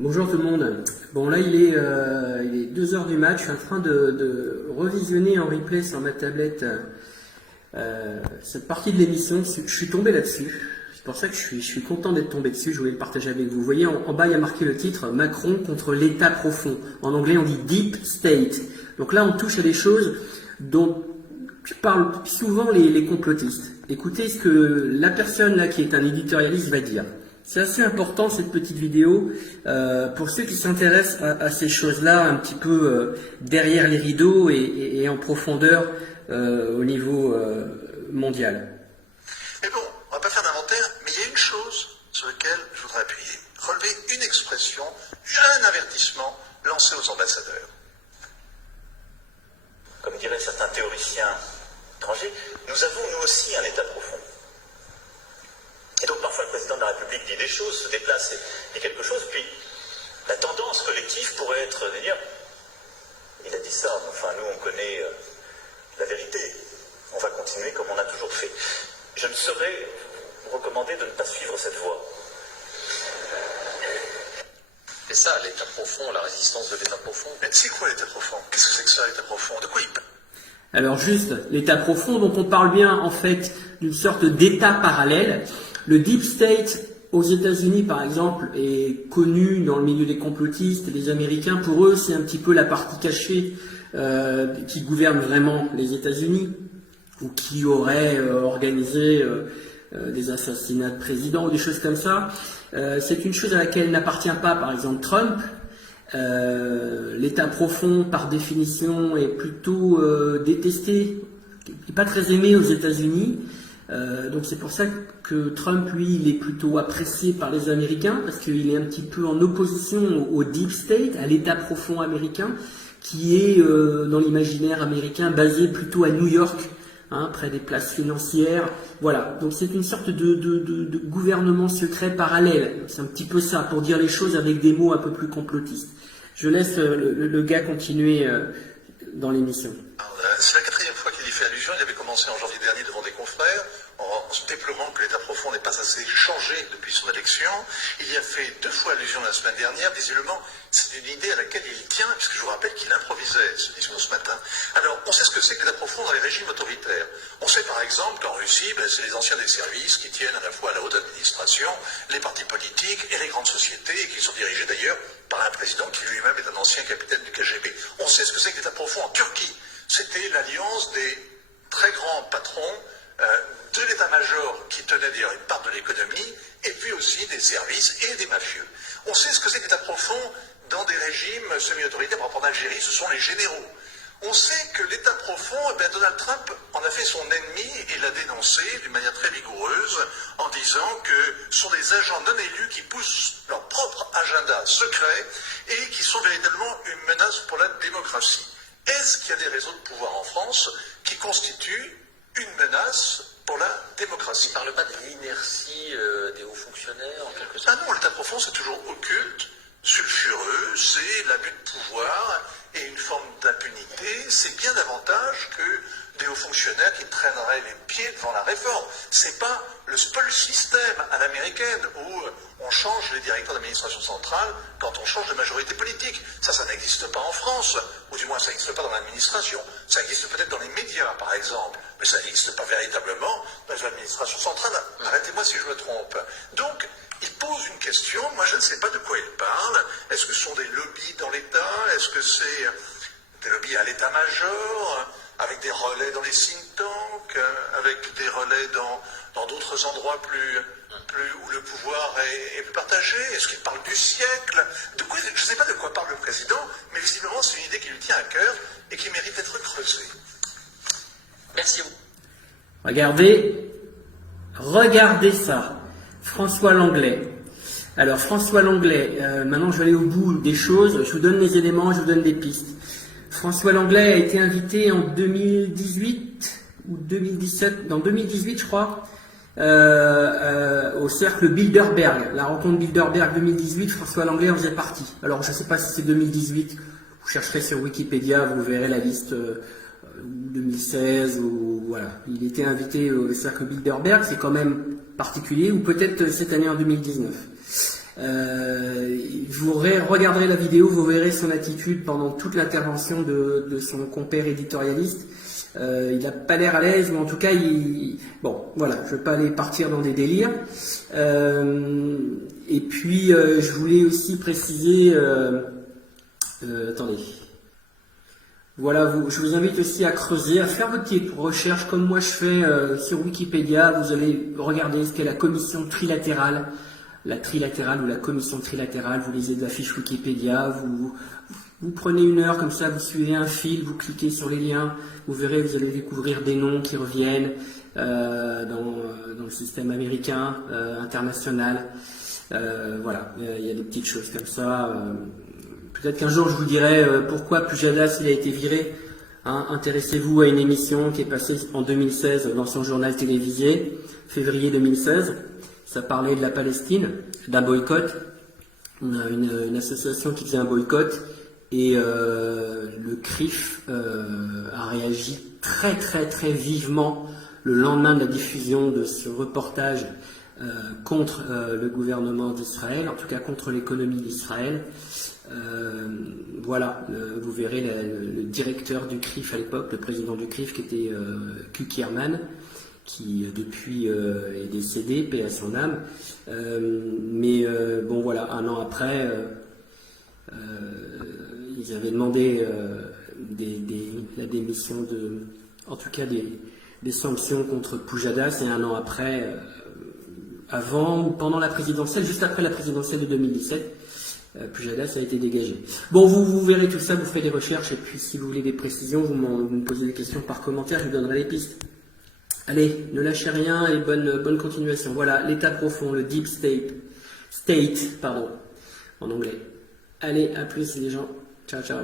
Bonjour tout le monde. Bon là il est 2 heures du match, je suis en train de revisionner en replay sur ma tablette cette partie de l'émission. Je suis tombé là-dessus, c'est pour ça que je suis content d'être tombé dessus, je voulais le partager avec vous. Vous voyez en bas il y a marqué le titre Macron contre l'État profond. En anglais on dit Deep State. Donc là on touche à des choses dont parlent souvent les complotistes. Écoutez ce que la personne là qui est un éditorialiste va dire. C'est assez important cette petite vidéo pour ceux qui s'intéressent à ces choses-là un petit peu derrière les rideaux et en profondeur au niveau mondial. Mais bon, on va pas faire d'inventaire, mais il y a une chose sur laquelle je voudrais appuyer. Relever une expression, un avertissement lancé aux ambassadeurs. Comme diraient certains théoriciens étrangers, nous avons nous aussi un État profond. Et donc parfois le président de la République dit des choses, se déplace et dit quelque chose, puis la tendance collective pourrait être de dire il a dit ça, mais enfin nous on connaît la vérité, on va continuer comme on a toujours fait. Je ne saurais vous recommander de ne pas suivre cette voie. C'est ça l'État profond, la résistance de l'État profond. Mais c'est quoi l'État profond? Qu'est-ce que c'est que ça l'État profond? De quoi il parle? Alors juste, l'État profond, donc on parle bien en fait d'une sorte d'État parallèle. Le Deep State aux États-Unis, par exemple, est connu dans le milieu des complotistes et des Américains. Pour eux, c'est un petit peu la partie cachée qui gouverne vraiment les États-Unis ou qui aurait organisé des assassinats de présidents ou des choses comme ça. C'est une chose à laquelle n'appartient pas, par exemple, Trump. L'État profond, par définition, est plutôt détesté, et pas très aimé aux États-Unis. Donc c'est pour ça que Trump, lui, il est plutôt apprécié par les Américains, parce qu'il est un petit peu en opposition au Deep State, à l'État profond américain, qui est, dans l'imaginaire américain, basé plutôt à New York, près des places financières. Voilà, donc c'est une sorte de gouvernement secret parallèle. C'est un petit peu ça, pour dire les choses avec des mots un peu plus complotistes. Je laisse le gars continuer dans l'émission. C'est la 4e fois qu'il y fait allusion. Il avait commencé en janvier dernier devant des confrères, en se déplorant que l'État profond n'ait pas assez changé depuis son élection. Il y a fait 2 fois allusion la semaine dernière. Visiblement, c'est une idée à laquelle il tient, puisque je vous rappelle qu'il improvisait ce discours ce matin. Alors, on sait ce que c'est que l'État profond dans les régimes autoritaires. On sait par exemple qu'en Russie, c'est les anciens des services qui tiennent à la fois la haute administration, les partis politiques et les grandes sociétés, et qui sont dirigés d'ailleurs par un président qui lui-même est un ancien capitaine du KGB. On sait ce que c'est que l'État profond en Turquie. C'était l'alliance des très grands patrons de l'état-major qui tenait d'ailleurs une part de l'économie, et puis aussi des services et des mafieux. On sait ce que c'est que l'État profond dans des régimes semi-autoritaires. Par rapport à l'Algérie, ce sont les généraux. On sait que l'État profond, Donald Trump en a fait son ennemi et l'a dénoncé d'une manière très vigoureuse en disant que ce sont des agents non élus qui poussent leur propre agenda secret et qui sont véritablement une menace pour la démocratie. Est-ce qu'il y a des réseaux de pouvoir en France qui constituent une menace pour la démocratie? On ne parle pas de l'inertie des hauts fonctionnaires, en quelque sorte. Ah non, l'État profond, c'est toujours occulte, sulfureux, c'est l'abus de pouvoir et une forme d'impunité. C'est bien davantage que des hauts fonctionnaires qui traîneraient les pieds devant la réforme. C'est pas le spoil system à l'américaine où on change les directeurs d'administration centrale quand on change de majorité politique. Ça n'existe pas en France, ou du moins ça n'existe pas dans l'administration. Ça existe peut-être dans les médias, par exemple, mais ça n'existe pas véritablement dans les administrations centrales. Arrêtez-moi si je me trompe. Donc, il pose une question, moi je ne sais pas de quoi il parle. Est-ce que ce sont des lobbies dans l'État? Est-ce que c'est des lobbies à l'état-major, avec des relais dans les think tanks, avec des relais dans d'autres endroits où le pouvoir est plus partagé? Est-ce qu'il parle du siècle? Je ne sais pas de quoi parle le président, mais visiblement c'est une idée qui lui tient à cœur et qui mérite d'être creusée. Merci. Regardez ça. François Langlais. Alors François Langlais, maintenant je vais aller au bout des choses, je vous donne les éléments, je vous donne des pistes. François Langlais a été invité en 2018 ou 2017, dans 2018 je crois, au cercle Bilderberg, la rencontre Bilderberg 2018, François Langlais en faisait partie. Alors je ne sais pas si c'est 2018, vous chercherez sur Wikipédia, vous verrez la liste 2016, ou voilà, il était invité au cercle Bilderberg, c'est quand même particulier, ou peut-être cette année en 2019. Vous regarderez la vidéo, vous verrez son attitude pendant toute l'intervention de son compère éditorialiste. Il n'a pas l'air à l'aise, mais en tout cas, bon, voilà, je ne vais pas aller partir dans des délires. Et puis, je voulais aussi préciser... attendez. Voilà, je vous invite aussi à creuser, à faire votre petite recherche comme moi je fais sur Wikipédia. Vous allez regarder ce qu'est la commission trilatérale, la trilatérale ou la commission trilatérale. Vous lisez de la fiche Wikipédia, vous prenez une heure comme ça, vous suivez un fil, vous cliquez sur les liens, vous verrez, vous allez découvrir des noms qui reviennent dans le système américain, international. Voilà, il y a des petites choses comme ça. Peut-être qu'un jour je vous dirai pourquoi Pujadas il a été viré. Hein, intéressez-vous à une émission qui est passée en 2016 dans son journal télévisé, février 2016. Ça parlait de la Palestine, d'un boycott. On a une association qui faisait un boycott et le CRIF a réagi très très très vivement le lendemain de la diffusion de ce reportage contre le gouvernement d'Israël, en tout cas contre l'économie d'Israël. Voilà, vous verrez le directeur du CRIF à l'époque, le président du CRIF qui était Kukierman, qui depuis est décédé, paix à son âme. Mais bon voilà, un an après, ils avaient demandé la démission en tout cas des sanctions contre Pujadas, et un an après, avant ou pendant la présidentielle, juste après la présidentielle de 2017, Pujadas a été dégagé. Bon, vous verrez tout ça, vous ferez des recherches, et puis si vous voulez des précisions, vous me posez des questions par commentaire, je vous donnerai les pistes. Allez, ne lâchez rien et bonne continuation. Voilà, l'état profond, le deep state, en anglais. Allez, à plus les gens. Ciao, ciao.